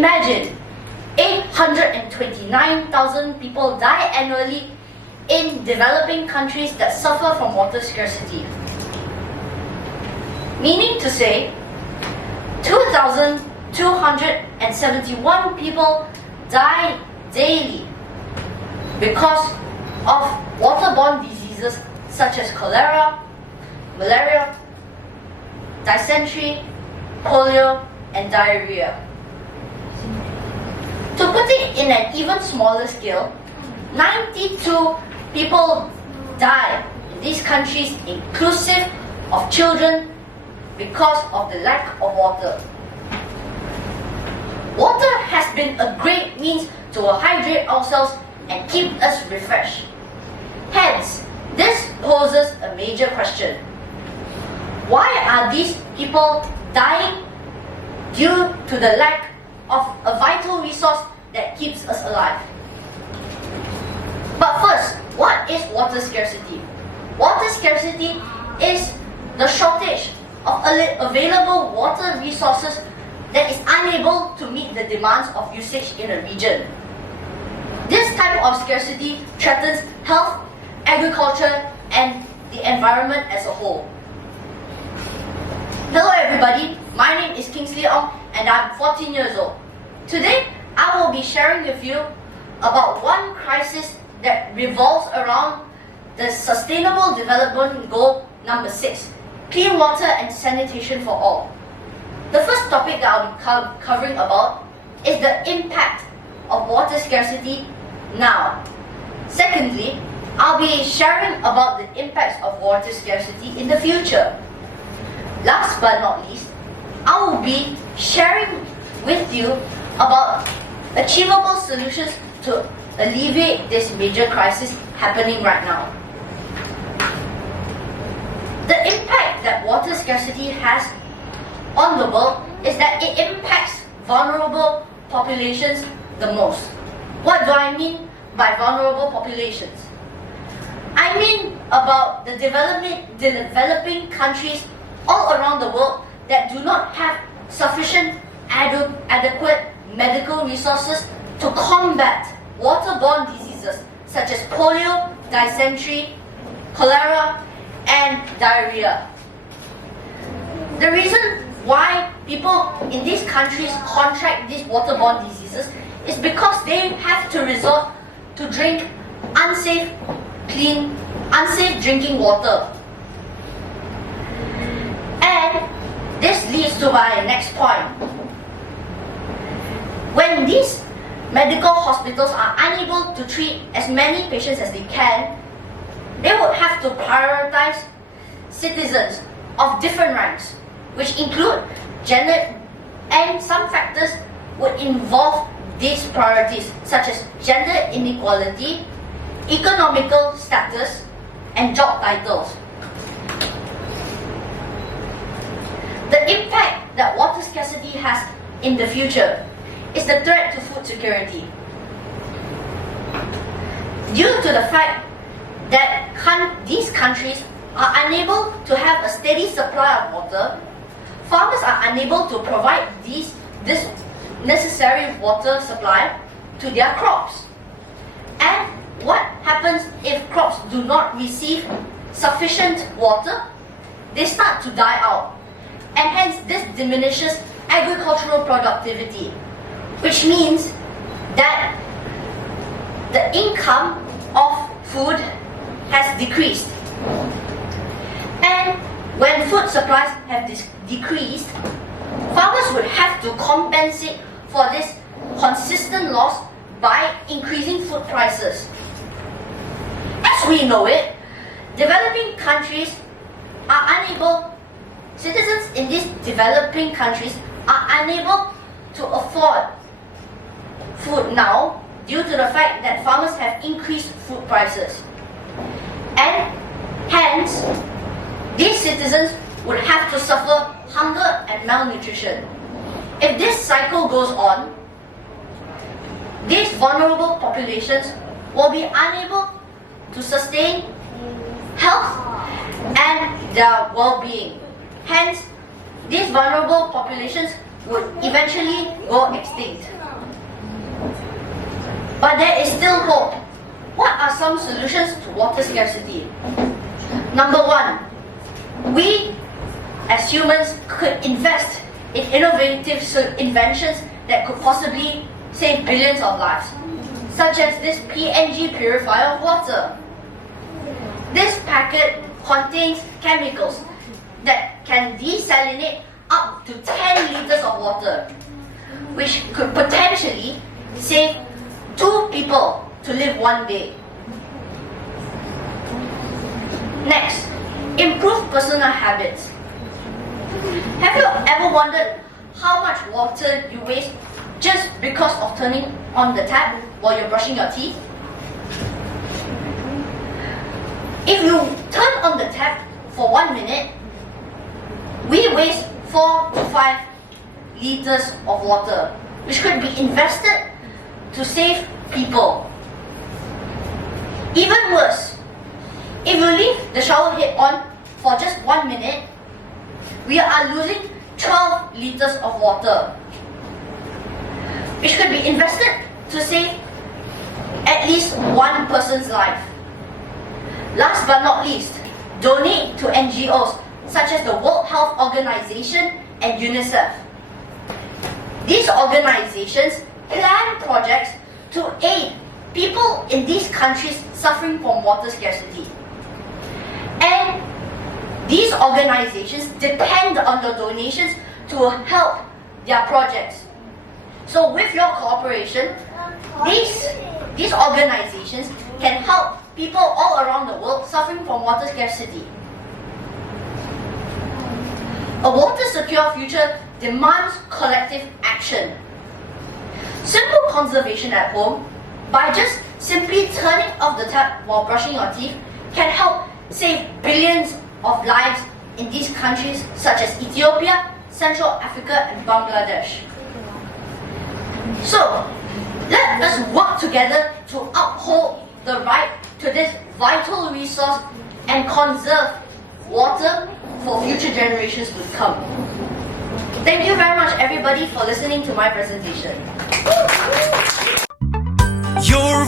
Imagine 829,000 people die annually in developing countries that suffer from water scarcity. Meaning to say, 2,271 people die daily because of waterborne diseases such as cholera, malaria, dysentery, polio, and diarrhea. To put it in an even smaller scale, 92 people die in these countries, inclusive of children, because of the lack of water. Water has been a great means to hydrate ourselves and keep us refreshed. Hence, this poses a major question. Why are these people dying due to the lack of a vital resource that keeps us alive? But first, what is water scarcity? Water scarcity is the shortage of available water resources that is unable to meet the demands of usage in a region. This type of scarcity threatens health, agriculture, and the environment as a whole. Hello everybody, my name is Kingsley and I'm 14 years old. Today, I will be sharing with you about one crisis that revolves around the Sustainable Development Goal number 6, clean water and sanitation for all. The first topic that I'll be covering about is the impact of water scarcity now. Secondly, I'll be sharing about the impacts of water scarcity in the future. Last but not least, I will be sharing with you about achievable solutions to alleviate this major crisis happening right now. The impact that water scarcity has on the world is that it impacts vulnerable populations the most. What do I mean by vulnerable populations? I mean about the developing countries all around the world that do not have sufficient adequate medical resources to combat waterborne diseases such as polio, dysentery, cholera, and diarrhea. The reason why people in these countries contract these waterborne diseases is because they have to resort to drink unsafe drinking water. And this leads to my next point. When these medical hospitals are unable to treat as many patients as they can, they would have to prioritize citizens of different ranks, which include gender, and some factors would involve these priorities such as gender inequality, economical status, and job titles. The impact that water scarcity has in the future is the threat to food security. Due to the fact that these countries are unable to have a steady supply of water, farmers are unable to provide this necessary water supply to their crops. And what happens if crops do not receive sufficient water? They start to die out. And hence this diminishes agricultural productivity, which means that the income of food has decreased. And when food supplies have decreased, farmers would have to compensate for this consistent loss by increasing food prices. As we know it, developing countries are unable, citizens in these developing countries are unable to afford food now due to the fact that farmers have increased food prices. And hence, these citizens would have to suffer hunger and malnutrition. If this cycle goes on, these vulnerable populations will be unable to sustain health and their well-being. Hence, these vulnerable populations would eventually go extinct. But there is still hope. What are some solutions to water scarcity? Number one, we as humans could invest in innovative inventions that could possibly save billions of lives, such as this PNG purifier of water. This packet contains chemicals that can desalinate up to 10 liters of water, which could potentially save 2 people to live one day. Next, improve personal habits. Have you ever wondered how much water you waste just because of turning on the tap while you're brushing your teeth? If you turn on the tap for 1 minute, we waste 4 to 5 liters of water, which could be invested to save people. Even worse, if you leave the shower head on for just 1 minute, we are losing 12 liters of water, which could be invested to save at least one person's life. Last but not least, donate to NGOs such as the World Health Organization and UNICEF. These organizations plan projects to aid people in these countries suffering from water scarcity. And these organizations depend on the donations to help their projects. So with your cooperation, these organizations can help people all around the world suffering from water scarcity. A water-secure future demands collective action. Simple conservation at home, by just simply turning off the tap while brushing your teeth, can help save billions of lives in these countries such as Ethiopia, Central Africa and Bangladesh. So, let us work together to uphold the right to this vital resource and conserve water for future generations to come. Thank you very much everybody for listening to my presentation. Your